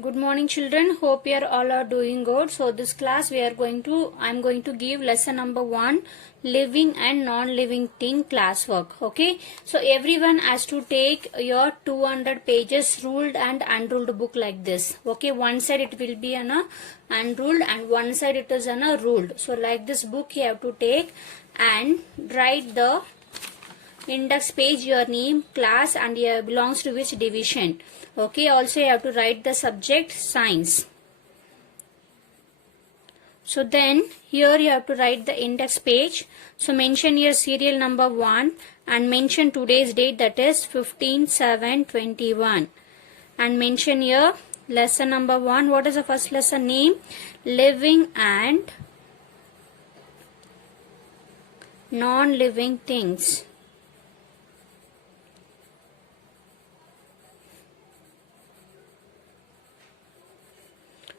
Good morning children, hope you all are doing good. So this class I'm going to give lesson number 1, living and non-living thing classwork. Okay, so everyone has to take your 200 pages ruled and unruled book like this. Okay, one side it will be an unruled and one side it is an ruled. So like this book you have to take and write the index page, your name, class, and belongs to which division. Okay, also you have to write the subject science. So then here you have to write the index page. So mention your serial number 1 and mention today's date, that is 15/7/21, and mention your lesson number 1. What is the first lesson name? Living and non-living things.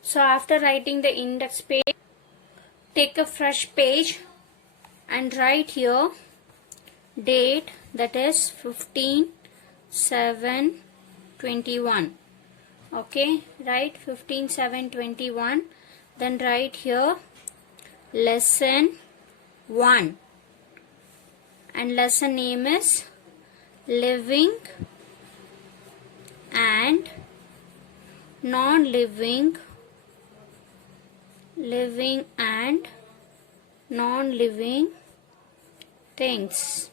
So after writing the index page, take a fresh page and write here date, that is 15/7/21. Okay, write 15/7/21. Then write here lesson 1 and lesson name is living and non-living, living and non-living things.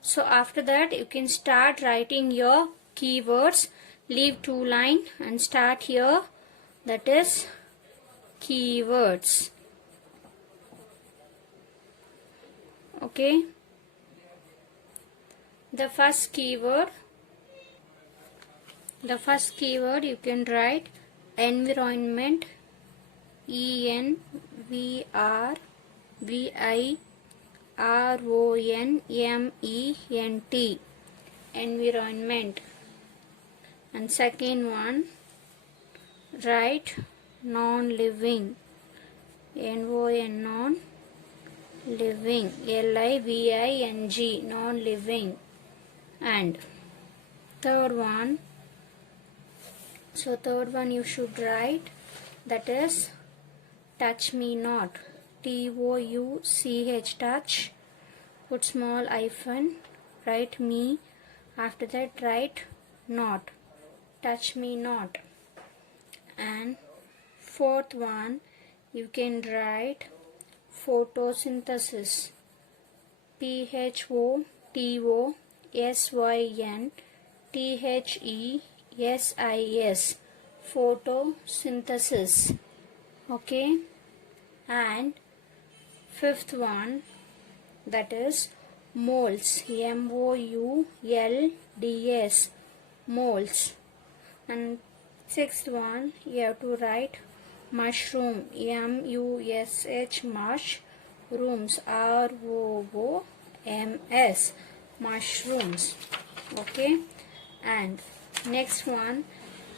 So after that you can start writing your keywords. Leave 2 lines and start here, that is keywords. Okay, the first keyword you can write environment, ENVIRONMENT, environment. And second one, write non-living, non-living, LIVING, non-living. And third one, you should write, that is touch me not, TOUCH, touch, put small hyphen, write me, after that write not, touch me not. And fourth one, you can write photosynthesis, PHOTOSYNTHESIS, photosynthesis. Okay, and fifth one, that is moles, MOULDS, moles. And sixth one, you have to write mushroom, MUSH, mushrooms, ROOMS, mushrooms. Okay, and next one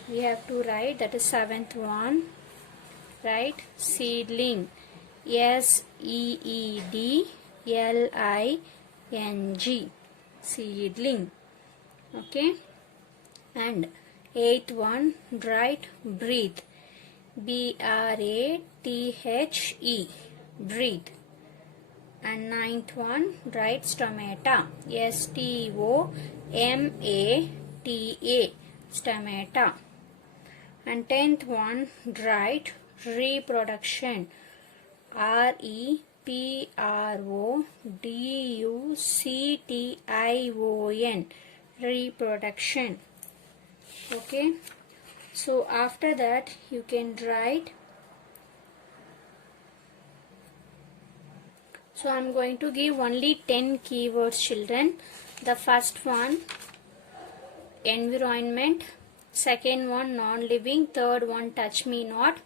we have to write, that is seventh one, write seedling, SEEDLING, seedling. Okay, and eighth one, write breathe, BRATHE, breathe. And ninth one, write stomata, STOMATA, stomata. And tenth one, write reproduction, REPRODUCTION, reproduction. Okay, so after that you can write. So I am going to give only 10 keywords, children. The first one, environment, second one, non-living, third one, touch me not,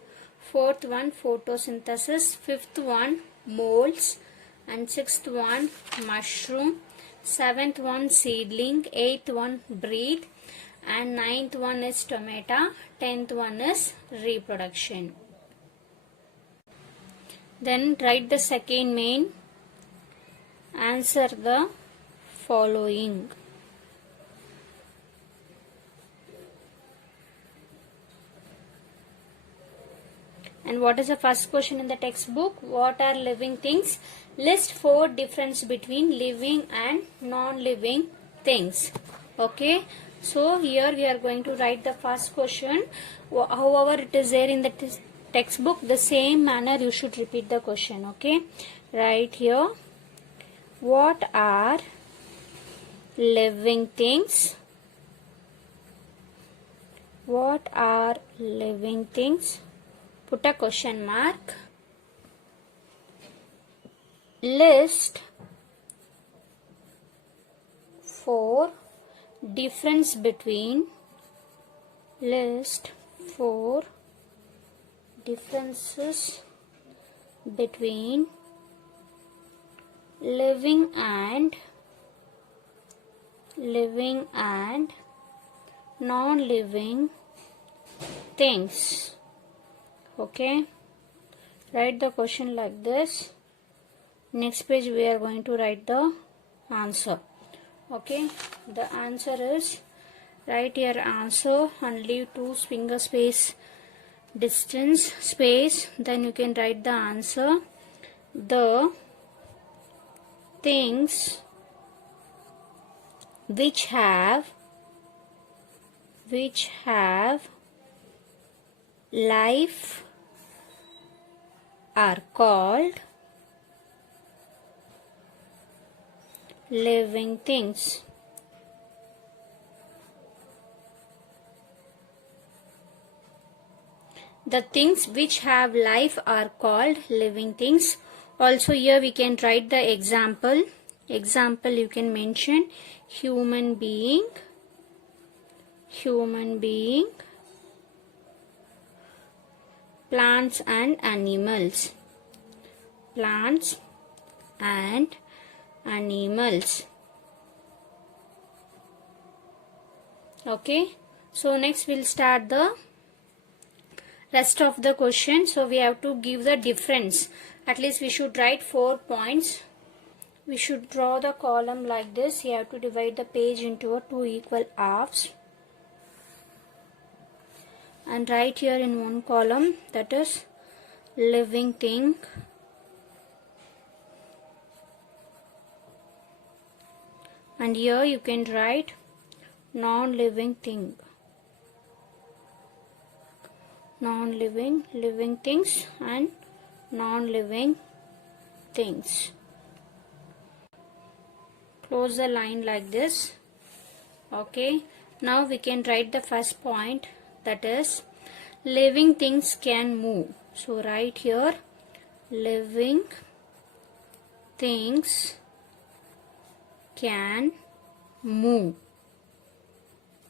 fourth one, photosynthesis, fifth one, moles, and sixth one, mushroom, seventh one, seedling, eighth one, breathe, and ninth one is stomata, 10th one is reproduction. Then write the second main. Answer the following. And what is the first question in the textbook? What are living things? List 4 difference between living and non-living things. Okay. So here we are going to write the first question. However it is there in the textbook, the same manner you should repeat the question. Okay. Right here. What are living things? What are living things? Put a question mark. List 4 difference between. List 4 differences between living and non-living things. Okay, write the question like this. Next page we are going to write the answer. Okay, the answer is, write your answer and leave 2 finger space distance space, then you can write the answer. The things which have life are called living things. The things which have life are called living things. Also here we can write the example. Example you can mention human being, plants and animals, Okay, so next we'll start the rest of the question. So we have to give the difference. At least we should write 4 points. We should draw the column like this. You have to divide the page into 2 equal halves. And write here in one column, that is living thing. And here you can write non-living thing. Living things and non-living things. Close the line like this. Okay, now we can write the first point, that is living things can move. So write here living things can move.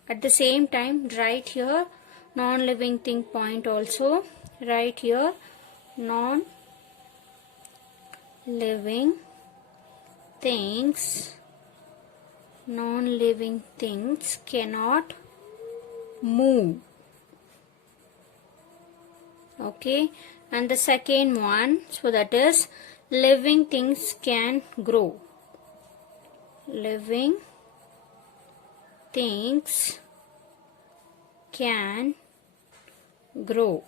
At the same time write here non-living thing point also. Write here non-living things cannot move. Okay, and the second one, so that is living things can grow. Living things can grow.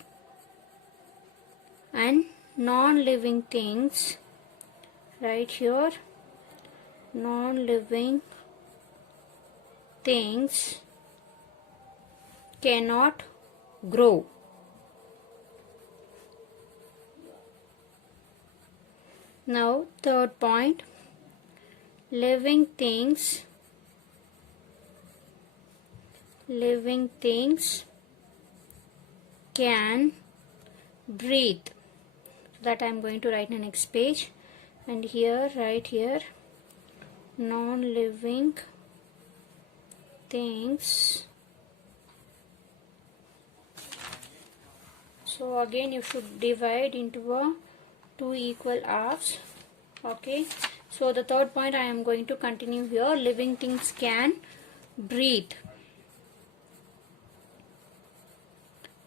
And non-living things, right here, non-living things cannot grow. Now third point, living things can breathe. That I am going to write in the next page, and here write here non-living things. So again you should divide into 2 equal halves. Okay, so the third point I am going to continue here. Living things can breathe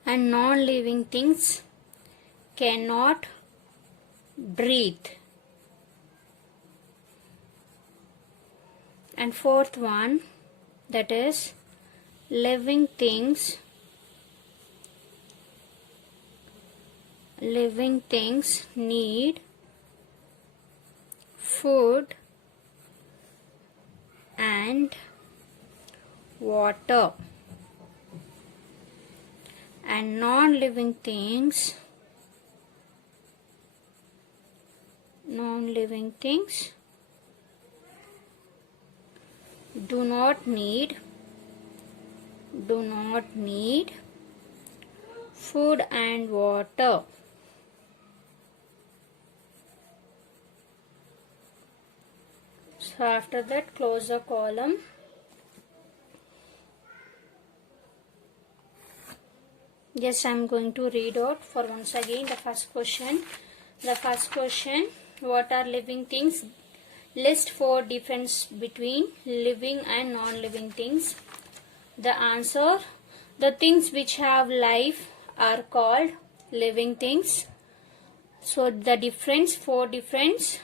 and non-living things cannot breathe. And fourth one, that is living things living things need food and water, and non-living things do not need food and water. So after that, close the column. Yes, I am going to read out for once again the first question. The first question, what are living things? List 4 difference between living and non-living things. The answer, the things which have life are called living things. So the difference, 4 difference.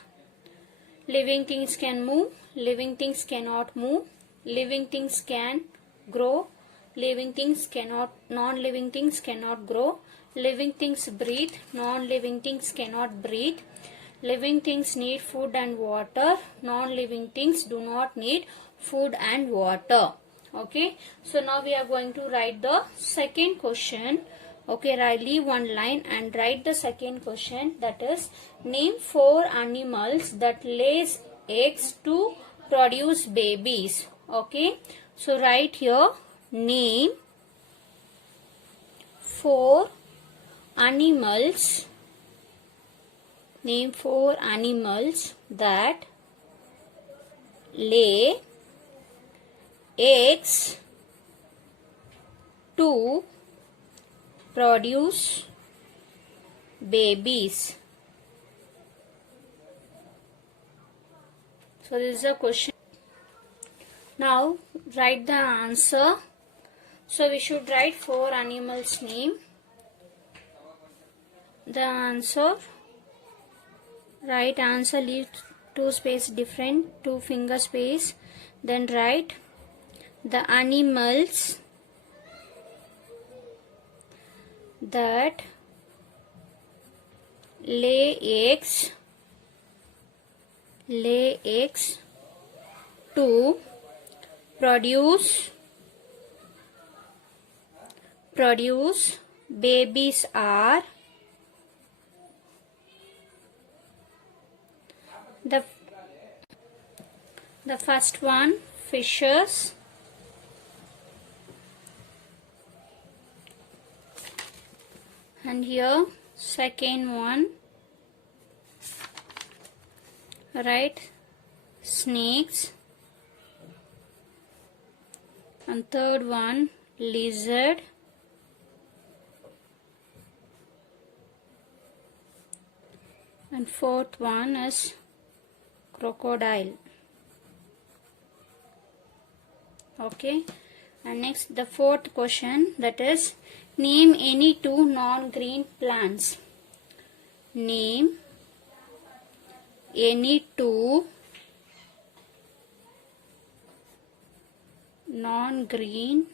Living things can move, living things cannot move, living things can grow, living things cannot, non-living things cannot grow, living things breathe, non-living things cannot breathe, living things need food and water, non-living things do not need food and water. Okay, so now we are going to write the second question. Okay, leave one line and write the second question, that is, name 4 animals that lays eggs to produce babies. Okay, so write here, name 4 animals that lay eggs to produce babies. So this is a question. Now write the answer. So we should write 4 animals name. The answer, write answer, leave 2 space different, 2 finger space, then write the animals that lay eggs to produce babies are the first one, fishes, and here second one, right, snakes, and third one, lizard, and fourth one is crocodile. Okay, and next the fourth question, that is, name any 2 non-green plants. Name any 2 non-green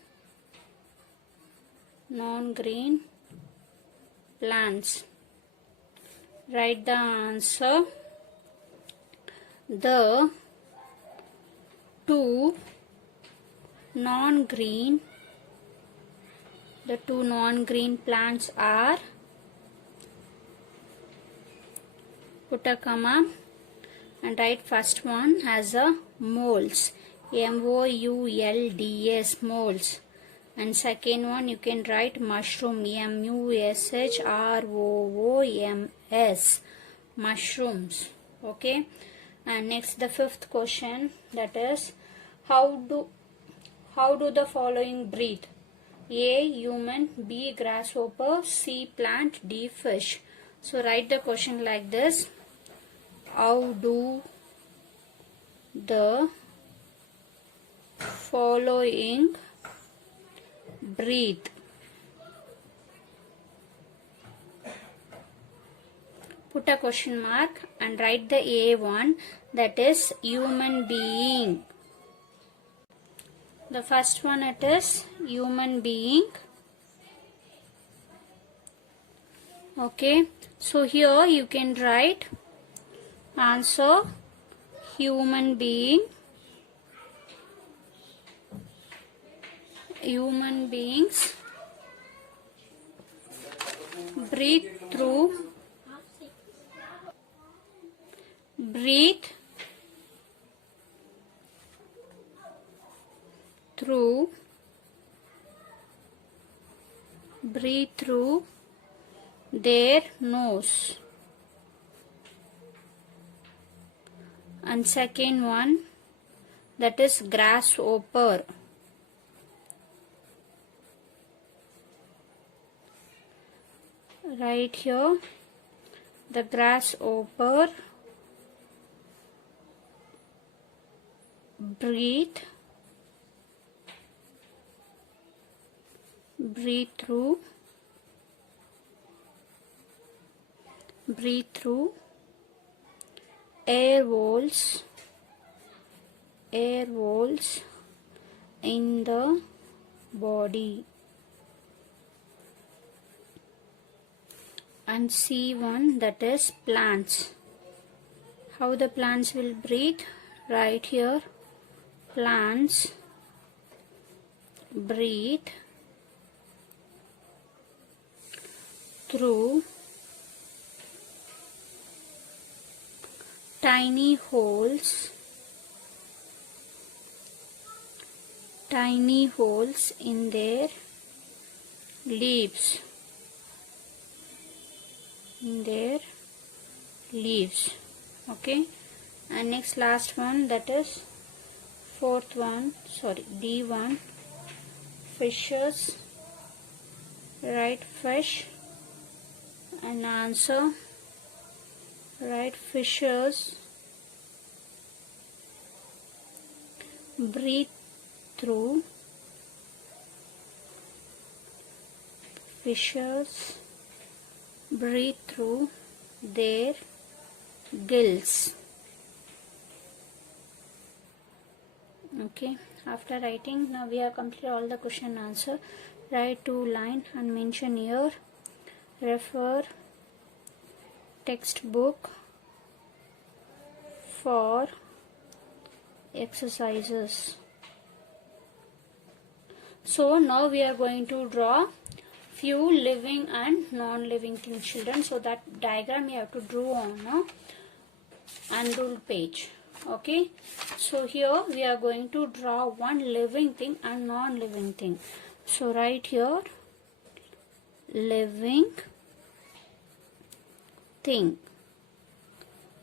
plants. Write the answer. The 2 non-green plants are, put a comma and write first one as a molds, MOULDS, molds, and second one you can write mushroom, MUSHROOMS, mushrooms. Okay, and next the fifth question, that is, how do the following breathe? A, human, B, grasshopper, C, plant, D, fish. So write the question like this, how do the following breathe? Put a question mark and write the A one, that is human being. The first one, it is human being. Okay, so here you can write answer: human beings breathe through their nose. And second one, that is grasshopper. Right here, the grasshopper breathe through air holes in the body. And C1, that is plants. How the plants will breathe? Right here, plants breathe through tiny holes in their leaves. Okay, and next last one, that is fourth one, D1, fishes. Write fish and answer. Write fishes breathe through their gills. Okay, after writing, now we have completed all the question and answer. Write 2 lines and mention here. Refer textbook for exercises. So now we are going to draw few living and non-living things, children. So that diagram you have to draw on a unruled page. Okay, so here we are going to draw one living thing and non-living thing. So write here living thing.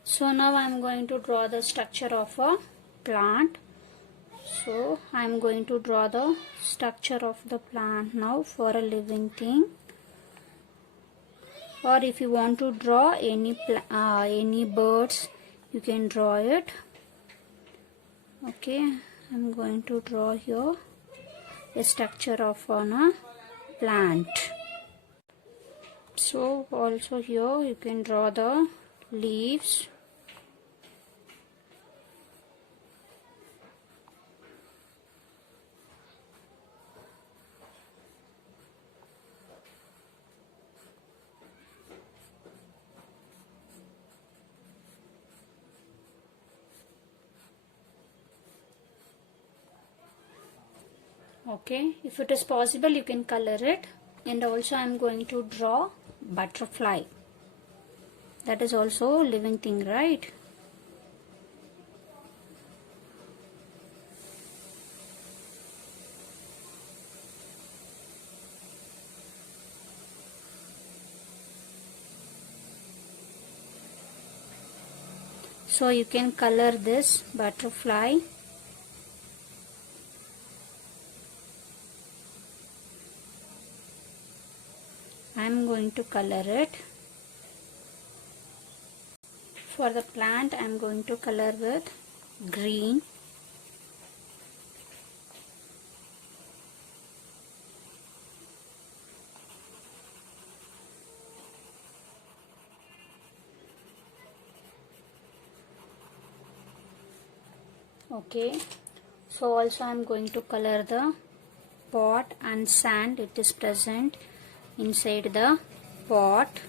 So now I am going to draw the structure of a plant. So I am going to draw the structure of the plant now for a living thing. Or if you want to draw any birds, you can draw it. Okay, I am going to draw here a structure of a plant. So also here you can draw the leaves. Okay, if it is possible you can color it. And also I am going to draw butterfly. That is also living thing, right? So you can color this butterfly. I am going to color it. For the plant, I am going to color with green. Okay, so also I am going to color the pot and sand. It is present inside the pot.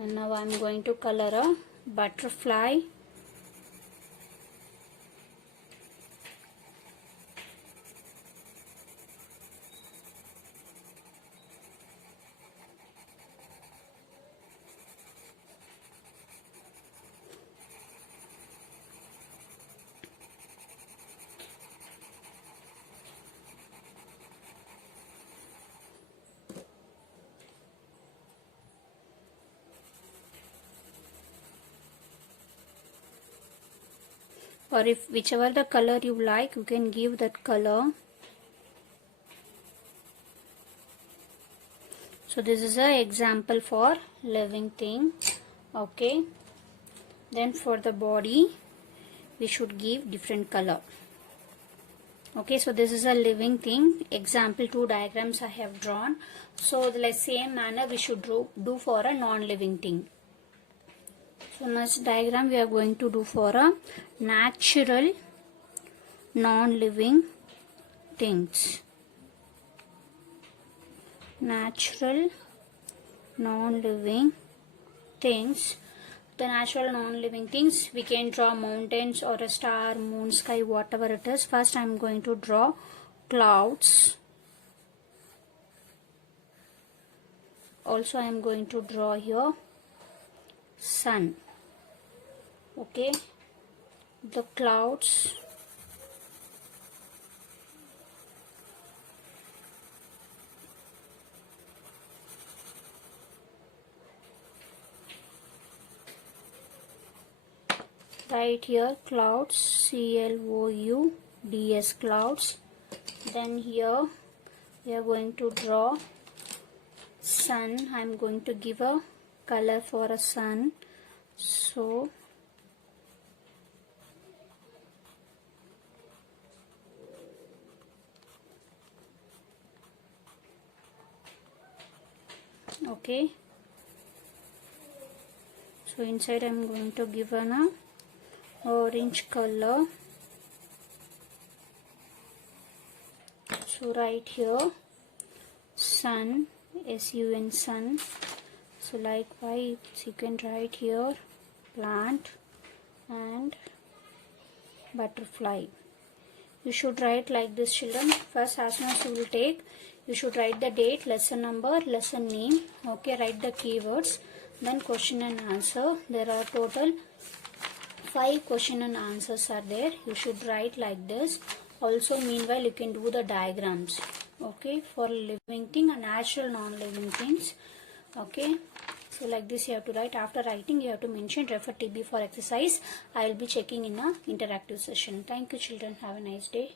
And now I am going to color a butterfly. Or if whichever the color you like, you can give that color. So this is an example for living thing. Okay. Then for the body, we should give different color. Okay, so this is a living thing. Example 2 diagrams I have drawn. So the same manner we should do for a non-living thing. So next diagram we are going to do for a natural non-living things. Natural non-living things. The natural non-living things, we can draw mountains or a star, moon, sky, whatever it is. First I am going to draw clouds. Also I am going to draw here sun. Okay, the clouds, right here clouds, CLOUDS, clouds. Then here we are going to draw sun. I am going to give a color for a sun. So okay, so inside I am going to give an orange color. So right here sun, SUN, sun. So likewise you can write here plant and butterfly. You should write like this, children. First, as soon as you will take, you should write the date, lesson number, lesson name. Okay, write the keywords, then question and answer. There are total 5 question and answers are there. You should write like this. Also meanwhile you can do the diagrams. Okay, for living thing and natural non-living things. Okay, so like this you have to write. After writing you have to mention refer TB for exercise. I will be checking in a interactive session. Thank you children. Have a nice day.